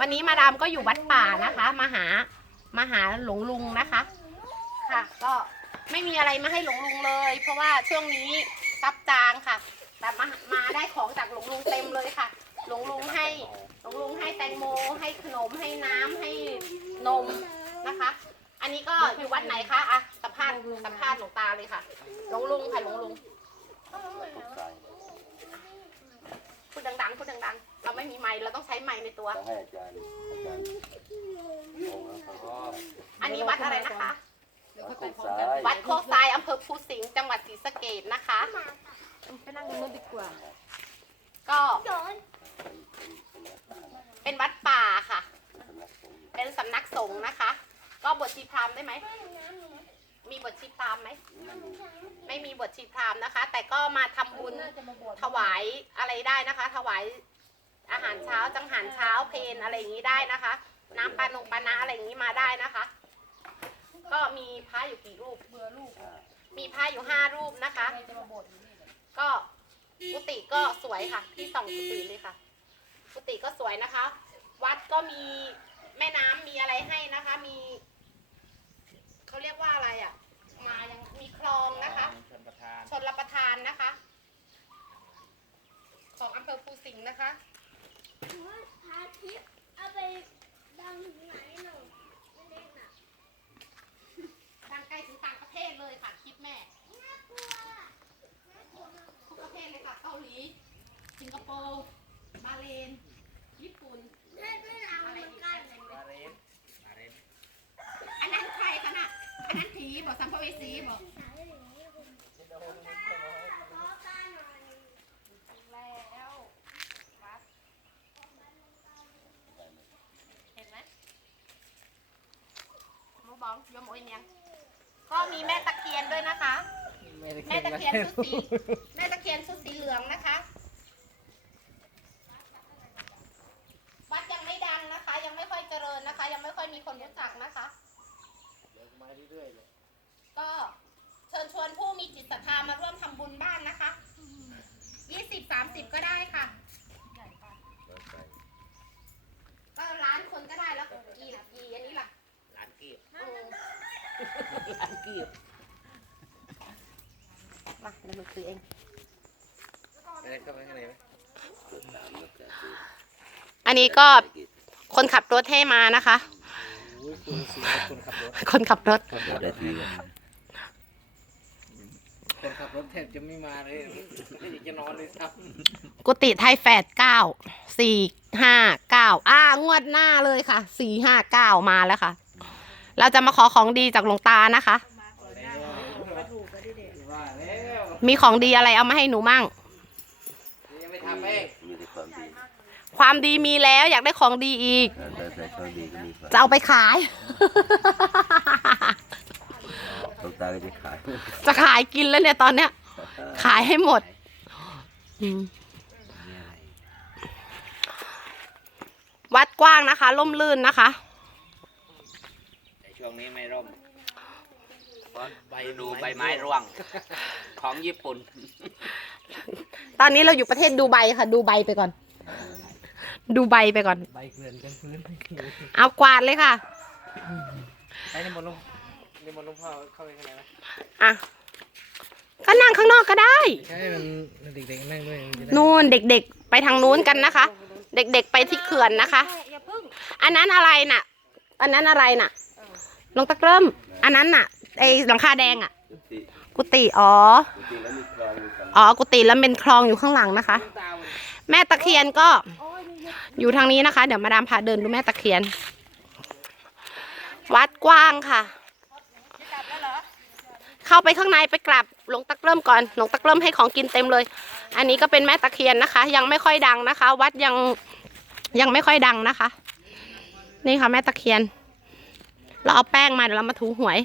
วันนี้มาดามก็อยู่วัดป่านะคะ มาหามาหาหลวงลุงนะคะ ค่ะ ก็ไม่มีอะไรมาให้หลวงลุงเลย เพราะว่าช่วงนี้ซับจางค่ะแต่มามาได้ของจากหลวงลุงเต็มเลยค่ะ หลวงลุงให้หลวงลุงให้แตงโม ให้ขนมให้น้ำให้นมนะคะ อันนี้ก็อยู่วัดไหนคะอะสัมภาษณ์สัมภาษณ์หลวงตาเลยค่ะ หลวงลุงค่ะหลวงลุง พูดดังๆ พูดดังๆ เราไม่มีไมค์เราต้องใช้ไมค์ในตัว จะให้อาจารย์อาจารย์องค์นะครับก็อันนี้วัดอะไรนะคะวัดโคกซ้ายวัดโคกทรายอำเภอภูสิงห์จังหวัดศรีสะเกษนะคะ ไปนั่งตรงนู้นดีกว่า ก็เป็นวัดป่าค่ะสำนักสงฆ์เป็นสำนักสงฆ์นะคะ ก็บวชชีพราหมณ์ได้ไหม มีบวชชีพราหมณ์ไหม ไม่มีบวชชีพราหมณ์นะคะ แต่ก็มาทำบุญถวายอะไรได้นะคะ ถวาย อาหารเช้าจังหันเช้าเพนอะไรอย่างนี้ได้นะคะ น้ำปลานงปลานาอะไรอย่างนี้มาได้นะคะ ก็มีพระอยู่กี่รูปมีพระอยู่ห้ารูปนะคะก็กุฏิก็สวยค่ะ พี่ส่องกุฏิเลยค่ะ กุฏิก็สวยนะคะ วัดก็มีแม่น้ำมีอะไรให้นะคะ มีเขาเรียกว่าอะไรอะ มายังมีคลองนะคะ ชนประธานชนรับประทานนะคะ ของอำเภอภูสิงห์นะคะ พาทิพย์เอาไปดังถึงไหนหนูเล็กๆน่ะดังไกลถึงต่างประเทศเลยค่ะคลิปแม่ น่ากลัวน่ากลัวมากทุกประเทศเลยค่ะเกาหลี สิงคโปร์ มาเล ของยมโอเมียง ก็มีแม่ตะเคียนด้วยนะคะ แม่ตะเคียนชุดสีแม่ตะเคียนชุดสีเหลืองนะคะ วัดยังไม่ดังนะคะ ยังไม่ค่อยเจริญนะคะ ยังไม่ค่อยมีคนรู้จักนะคะมาเรื่อยๆเลยก็เชิญชวนผู้มีจิตศรัทธามาร่วมทำบุญบ้านนะคะยี่สิบสามสิบ ร้านกีบมาเดี๋ยวหนูซื้อเองอะไรเข้าไปข้างในไหมตัวสามแล้วแต่ที่อันนี้ก็คนขับรถให้มานะคะ โอ้ยคุณสิงห์คนขับรถคนขับรถ ได้ทีคนขับรถแทบจะไม่มาเลยไม่อยากจะนอนเลยครับกุฏิไทยแฝดเก้าสี่ห้าเก้าอ่างวดหน้าเลยค่ะสี่ห้าเก้ามาแล้วค่ะ เราจะมาขอของดีจากหลวงตานะคะ มีของดีอะไรเอามาให้หนูมั่ง ยังไม่ทำเองมีแต่ความดีความดีมีแล้วอยากได้ของดีอีก แต่แต่ข้อดีก็มีความจะเอาไปขายตกตาก็จะขายจะขายกินแล้วเนี่ยตอนเนี้ย ขายให้หมดอืมวัดกว้างนะคะ ล่มลื่นนะคะ ช่วงนี้ไม่ร่มเพราะใบดูใบไม้ร่วง ของญี่ปุ่น ตอนนี้เราอยู่ประเทศดูไบค่ะ ดูไบไปก่อน ดูไบไปก่อน ใบเกลื่อนกันพื้นเอากวาดเลยค่ะไอ้นี่มนต์ลงนี่มนต์ลงพ่อเข้าไปข้างในไหมอะก็นั่งข้างนอกก็ได้ ใช่มันเด็กๆนั่งด้วยนู่นเด็กๆ ไปทางนู้นกันนะคะ เด็กๆไปที่เขื่อนนะคะ อย่าพึ่ง อันนั้นอะไรน่ะ อันนั้นอะไรน่ะ ลงตะเริ่ม อันนั้นน่ะไอหลังคาแดงอะ กุฏิกุฏิอ๋อ กุฏิแล้วมีคลองอยู่กันอ๋อ กุฏิแล้วเป็นคลองอยู่ข้างหลังนะคะ แม่ตะเคียนก็อยู่ทางนี้นะคะ เดี๋ยวมาดามพาเดินดูแม่ตะเคียน วัดกว้างค่ะ เข้าไปข้างในไปกราบหลวงตะเริ่มก่อนหลวงตะเริ่มให้ของกินเต็มเลย อันนี้ก็เป็นแม่ตะเคียนนะคะ ยังไม่ค่อยดังนะคะ วัดยังยังไม่ค่อยดังนะคะ นี่ค่ะแม่ตะเคียน เราเอาแป้งมาเดี๋ยวเรามาถูหวย